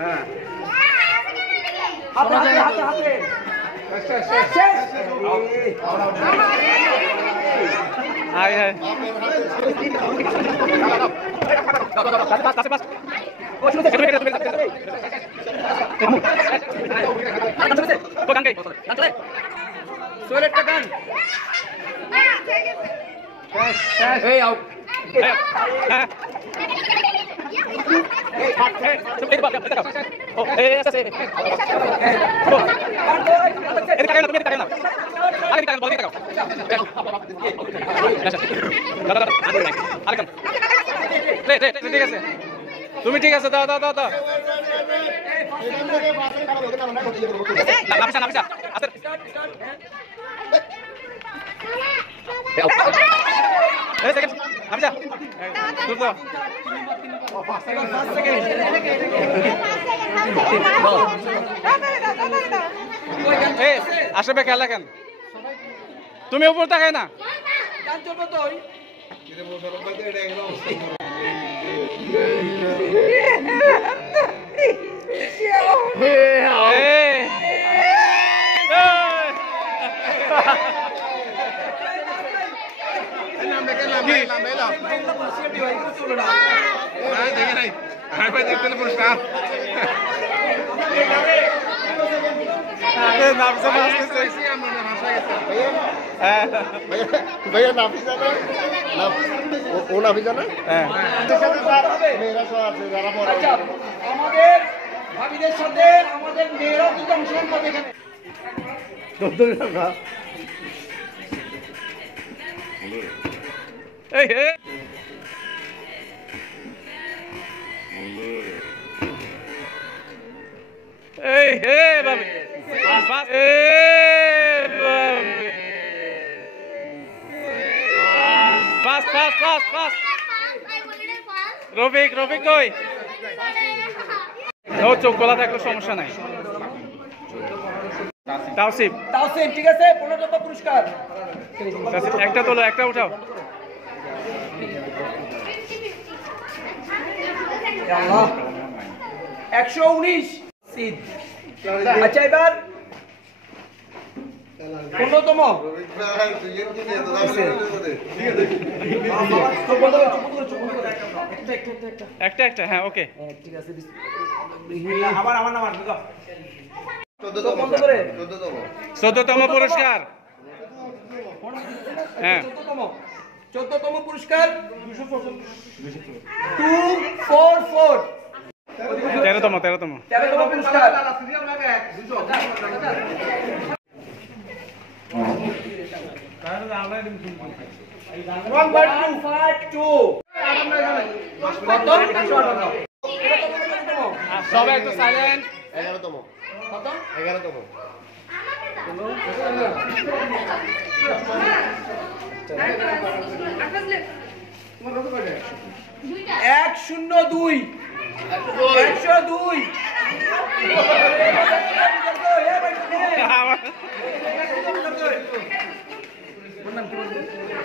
হ্যাঁ হাতে হাতে হাতে হাতে শেষ আয় আয় ঠিক আছে তুমি ঠিক আছে দাও দাও দাও দাও আসবে খেলা কেন তুমি উপর তাকায় না भैया नाफिसा ना वो नाफिसा ना আচ্ছা আমাদের ভাবিদের সাথে আমাদের মেয়েরাও কিন্তু অংশগ্রহণ করবে এখানে এই হে এই হে বাবা বাস এ বাস বাস বাস বাস রফিক রফিক কই ও চোখ খোলা থাকলে সমস্যা নাই তাওসিফ তাওসিফ ঠিক আছে 15 পুরস্কার একটা তোলো একটা উঠাও আল্লাহ 119 সিদ আচ্ছা এবার 15তম একটা একটা হ্যাঁ ওকে ঠিক আছে আবার আমার নাম আসবে 14তম পুরস্কার হ্যাঁ 14তম পুরস্কার 244 13তম পুরস্কার 152 সবাই একটু সাইলেন্ট 11তম কত 11তম একশো দুই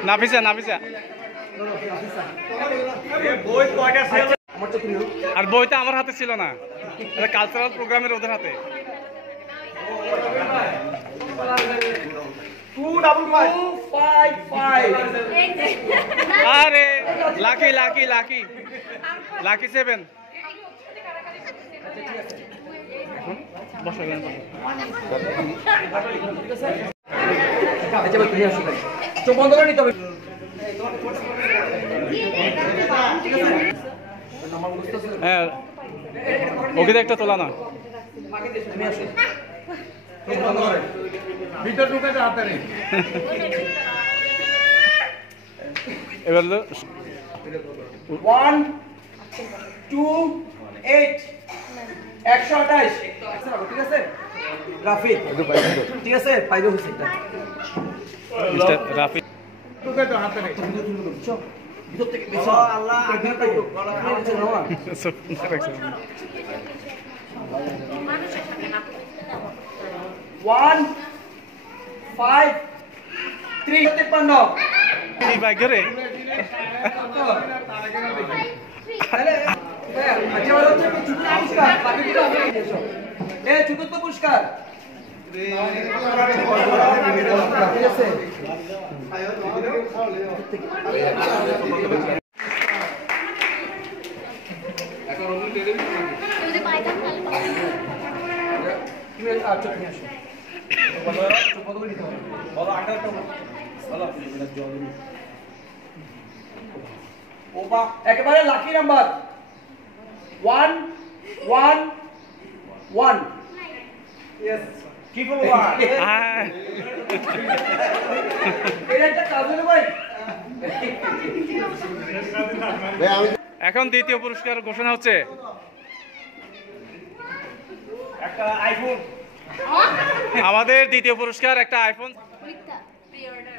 নাফিসা নাফিসা আর বইটা আমার হাতে ছিল না এটা কালচারাল প্রোগ্রামের ওদের হাতে আরে লাকি লাকি লাকি লাকি 7 বসো চোখ বন্ধ করে নিতে হবে হ্যাঁ ওকে একটা তোলা না ভিতর ঢুকে তো হাতে নেই এবার 1 2 8 128 ঠিক আছে রাফি ঠিক আছে পাইলো হইছে এটা মিস্টার রাফি ঢুকে তো হাতে নেই ভিতর থেকে বেশি আল্লাহ আগে পাইলো গলা আছে না 1 5 3 53 এই ভাগ্য রে তাহলে চতুর্থ পুরস্কার একেবারে লাকি নাম্বার 1 1 1 Yes. Triple 1. হ্যাঁ। এটা একটা কাজ হলো ভাই। ভাই আমি এখন দ্বিতীয় পুরস্কার ঘোষণা হচ্ছে। একটা আইফোন। আমাদের দ্বিতীয় পুরস্কার একটা আইফোন। মিথ্যা preorder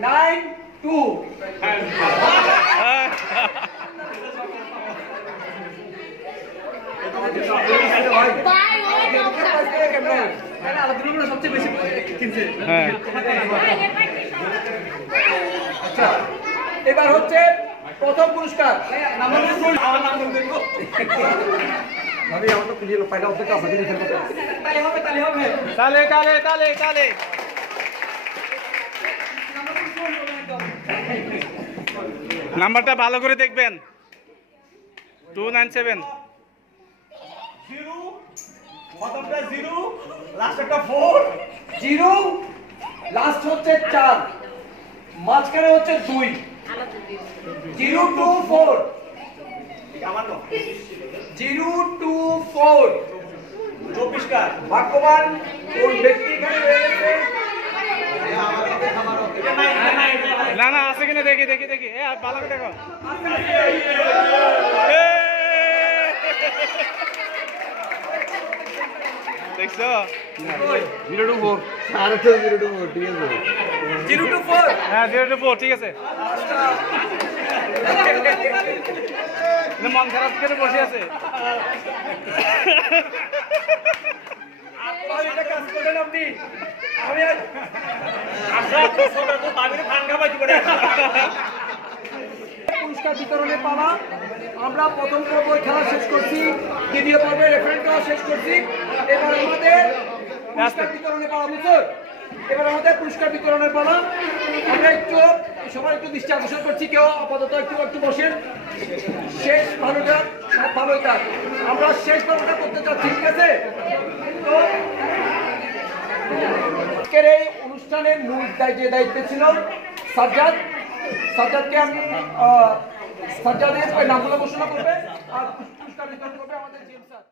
Nine two. By one of সবচেয়ে বেশি কিনছে। হ্যাঁ। আচ্ছা এবার হচ্ছে প্রথম পুরস্কার ভাবি আমার তো clear file of the cup আগে দেখে তালে হবে তালে তালে তালে তালে। নাম্বারটা ভালো করে দেখবেন। 297। জিরো লাস্ট হচ্ছে 4 মাঝখানে হচ্ছে 2 024 024 ভাগ্যবান কোন ব্যক্তি এখানে রয়ে গেছে না না আছে কিনা দেখি দেখি দেখি এ ভালো করে দেখো। দেখছো? 024 আর তো 024 ঠিক আছে 024 হ্যাঁ 024 ঠিক আছে। মন খারাপ করে বসে আছে। কাজ করেন আপনি আমি পুরস্কার বিতরণে পাওয়া আমরা প্রথম পর্ব খেলা শেষ করছি দ্বিতীয় পর্বে রেফারেন্ট খেলা শেষ করছি এবার আমাদের পুরস্কার বিতরণে পাওয়া বুঝছো এবার আমাদের পুরস্কার বিতরণের পালা আমরা একটু সবাই একটু দৃষ্টি আকর্ষণ করছি কেউ আপাতত একটু বসেন শেষ ভালোটা সব ভালোই কাজ আমরা শেষ ভালোটা করতে চাচ্ছি ঠিক আছে তো আজকের এই অনুষ্ঠানের মূল যে দায়িত্ব ছিল সাজ্জাদকে আমি সাজ্জাদের নামগুলো ঘোষণা করবে আর পুরস্কার বিতরণ করবে আমাদের জিএম স্যার।